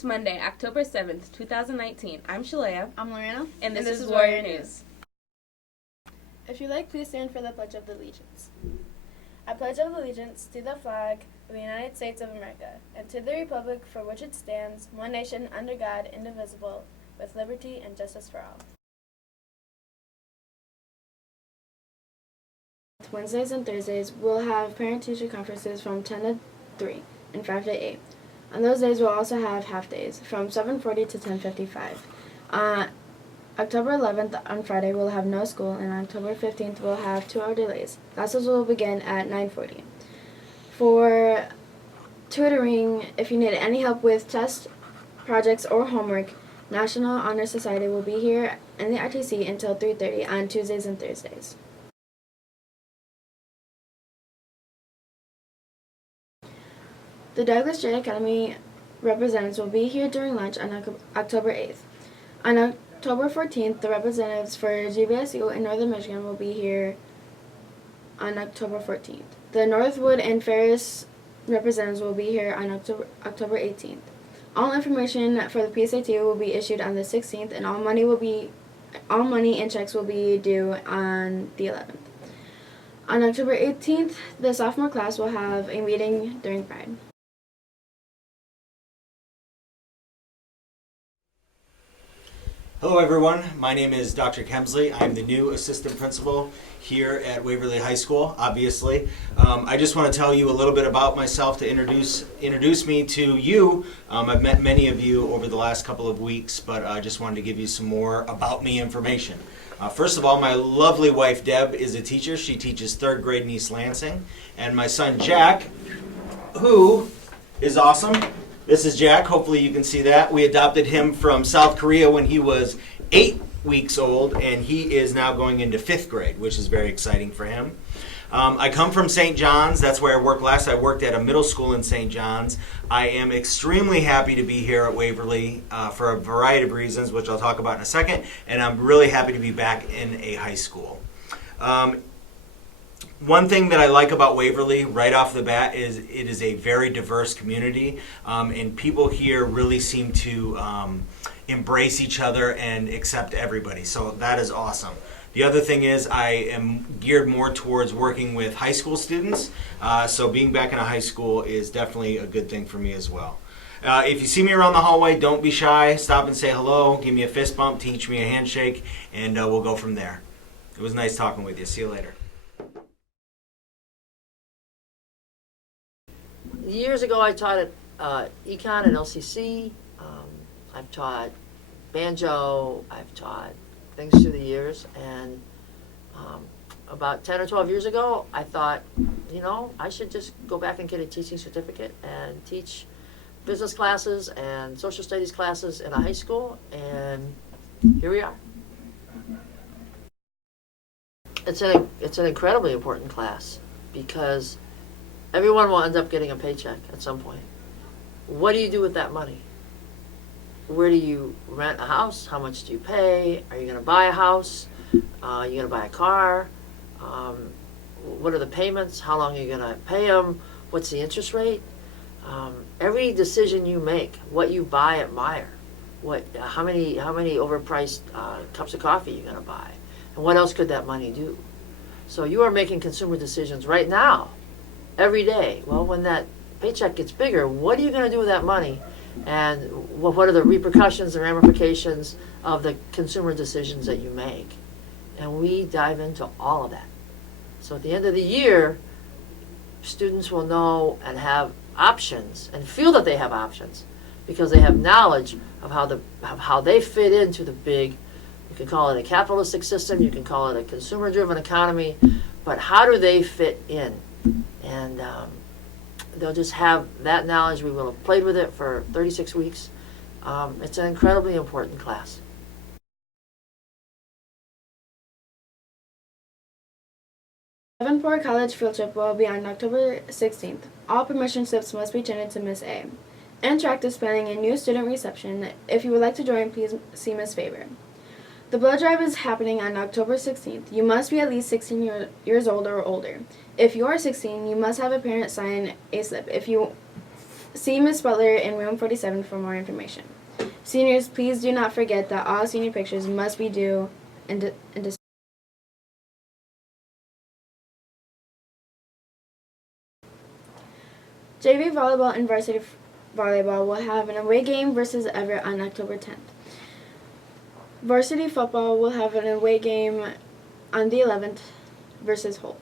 It's Monday, October 7th, 2019. I'm Shalea. I'm Lorena. And this is Warrior News. If you like, please stand for the Pledge of Allegiance. I pledge allegiance to the flag of the United States of America and to the republic for which it stands, one nation under God, indivisible, with liberty and justice for all. Wednesdays and Thursdays, we'll have parent-teacher conferences from 10 to 3 and 5 to 8. On those days, we'll also have half-days from 7:40 to 10:55. October 11th, on Friday, we'll have no school, and on October 15th, we'll have 2-hour delays. Classes will begin at 9:40. For tutoring, if you need any help with tests, projects, or homework, National Honor Society will be here in the RTC until 3:30 on Tuesdays and Thursdays. The Douglas J. Academy representatives will be here during lunch on October 8th. On October 14th, the representatives for GVSU in Northern Michigan will be here on October 14th. The Northwood and Ferris representatives will be here on October 18th. All information for the PSAT will be issued on the 16th, and all money and checks will be due on the 11th. On October 18th, the sophomore class will have a meeting during Pride. Hello everyone, my name is Dr. Kemsley. I'm the new assistant principal here at Waverly High School, obviously. I just want to tell you a little bit about myself to introduce me to you. I've met many of you over the last couple of weeks, but I just wanted to give you some more about me information. First of all, my lovely wife Deb is a teacher. She teaches 3rd grade in East Lansing. And my son Jack, who is awesome. This is Jack. Hopefully you can see that. We adopted him from South Korea when he was 8 weeks old, and he is now going into 5th grade, which is very exciting for him. I come from St. John's. That's where I worked last. I worked at a middle school in St. John's. I am extremely happy to be here at Waverly for a variety of reasons, which I'll talk about in a second, and I'm really happy to be back in a high school. One thing that I like about Waverly right off the bat is it is a very diverse community, and people here really seem to embrace each other and accept everybody, so that is awesome. The other thing is I am geared more towards working with high school students, so being back in a high school is definitely a good thing for me as well. If you see me around the hallway, don't be shy. Stop and say hello, give me a fist bump, teach me a handshake, and we'll go from there. It was nice talking with you. See you later. Years ago, I taught at Econ and LCC. I've taught banjo. I've taught things through the years. And about 10 or 12 years ago, I thought, I should just go back and get a teaching certificate and teach business classes and social studies classes in a high school. And here we are. It's an incredibly important class because everyone will end up getting a paycheck at some point. What do you do with that money? Where do you rent a house? How much do you pay? Are you going to buy a house? Are you going to buy a car? What are the payments? How long are you going to pay them? What's the interest rate? Every decision you make, what you buy at Meijer, how many overpriced cups of coffee you're going to buy, and what else could that money do? So you are making consumer decisions right now. Every day. Well, when that paycheck gets bigger, what are you going to do with that money? And what are the repercussions and ramifications of the consumer decisions that you make? And we dive into all of that. So at the end of the year, students will know and have options and feel that they have options because they have knowledge of how they fit into the big, you can call it a capitalistic system, you can call it a consumer-driven economy, but how do they fit in? And they'll just have that knowledge. We will have played with it for 36 weeks. It's an incredibly important class. Davenport College field trip will be on October 16th. All permission slips must be turned in to Miss A. Interactive spelling and new student reception. If you would like to join, please see Miss Faber. The blood drive is happening on October 16th. You must be at least 16 years old or older. If you are 16, you must have a parent sign a slip. If you See Miss Butler in room 47 for more information. Seniors, please do not forget that all senior pictures must be due in December. JV volleyball and varsity volleyball will have an away game versus Everett on October 10th. Varsity football will have an away game on the 11th versus Holt.